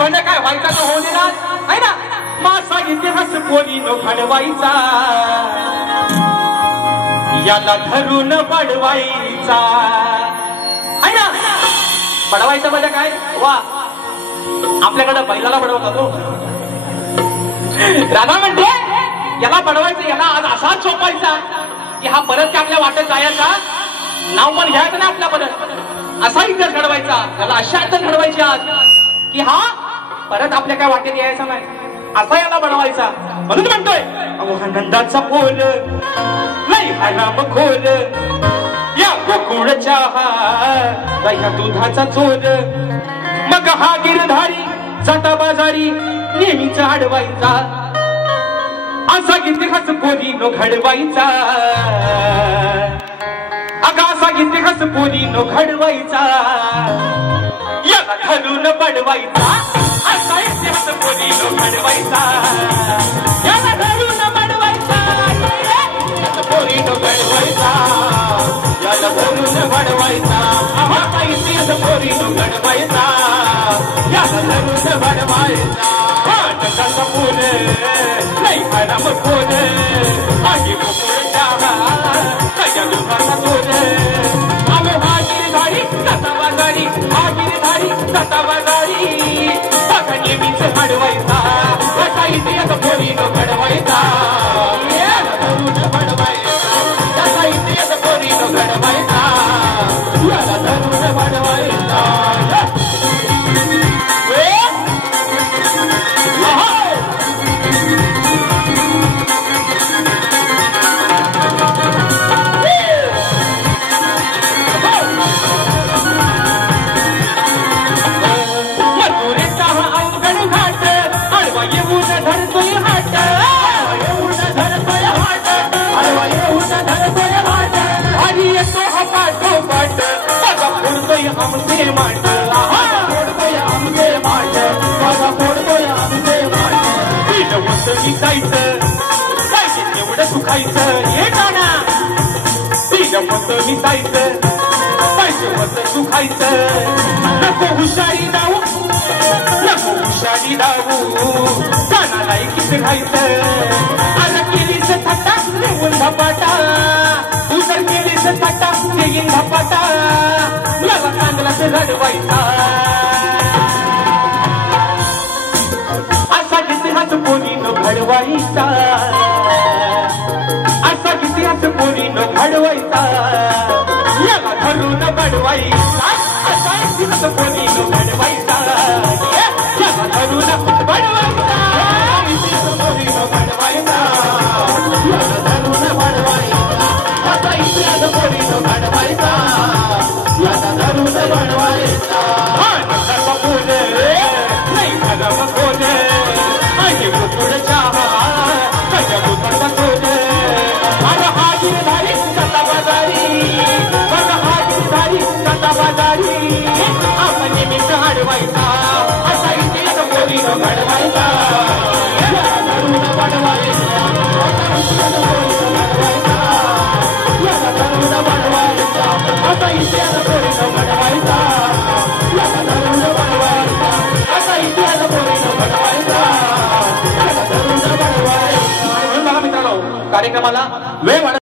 भले काय व्हायचा तो होऊ देणार आहे ना. मासा इतिहास पोरीनो घडवायचा, याला धरून बडवायचा आहे ना. बडवायचं म्हणजे काय? वा, आपल्याकडे बैलाला बडवतात हो. राधा म्हणते याला बडवायचं, याला आज असाच चोपायचा की हा परत आपल्या वाटेत जायचा, नाव पण घ्यायचं ना आपल्या परत. असा इतिहास घडवायचा, त्याला अशा अर्थात घडवायची आज की हा परत आपल्या काय वाटेत यायचा नाही, असा याला बनवायचा. म्हणून म्हणतोय अहो हा नंदाचा पोर नाही हा राम खोर, या गोकुळच्या ह्या दुधाचा चोर. मग हा गिरधारी जाता बाजारी नेहमीच अडवायचा, असा इतिहास पोरीनो घडवायचा. अगा असा इतिहास पोरीनो घडवायचा, याला घालून बडवायचा. असा इतिहास पोरीनो घडवायचा, याला घालून बडवायचा. पोरीनो घडवायचा, याला घालून बडवायचा. असा इतिहास पोरीनो घडवायचा, याला घालून बडवायचा. नंदाचा पोर नाही हा राम खोर, आधी गोकुळच्या ह्या दुधाचा चोर. अहो हा गिरधारी जाता बाजारी, हा गिरधारी जाता बाजारी, बघा नेहमीच अडवायचा. असा इतिहास पोरीनो घडवायचा, याला धरून बडवायचा. असा इतिहास पोरीनो घडवायचा, याला धरून बडवायचा. आमचे मांड फोडतोय आमचे मांड, बघा फोडतोय आमचे मांड. पीठ मस्त विकायचं पाहिजे तेवढं सुखायचं. हे गाणा पीठ मस्त विकायचं पाहिजे मस्त सुखायचं. नको हुशारी दाऊ, नको हुशारी दाऊ, कानाला एकीच घायचं. आला केलीच थट्टा देऊन धपाटा, उतर केलीच थट्टा देईन धपाटा. याला चांगलाच घडवायचा, असा इतिहास पोरीनो घडवायचा. असा इतिहास पोरीनो घडवायचा, याला धरून बडवायचा. असा इतिहास पोरीनो घडवायचा, याला धरून बडवायचा. इतिहास पोरीनो घडवायचा, याला धरून बडवायचा. असा इतिहास पोरीनो घडवायचा, याला धरून बडवायचा. नंदाचा पोर नाही हा राम खोर, आधी गोकुळच्या ह्या दुधाचा चोर. अरे हा गिरधारी जाता बाजारी, बघा हा गिरधारी जाता बाजारी, आपण नेहमीच अडवायचा. असा इतिहास पोरीनो घडवायचा, याला धरून बडवायचा. याला धरून बडवायचा. असा इतिहास पोरीनो घडवायचा, याला धरून बडवायचा. असा इतिहास पोरीनो घडवायचा, याला धरून बडवायचा. म्हणून बघा मित्रांनो, कार्यक्रमाला वेळ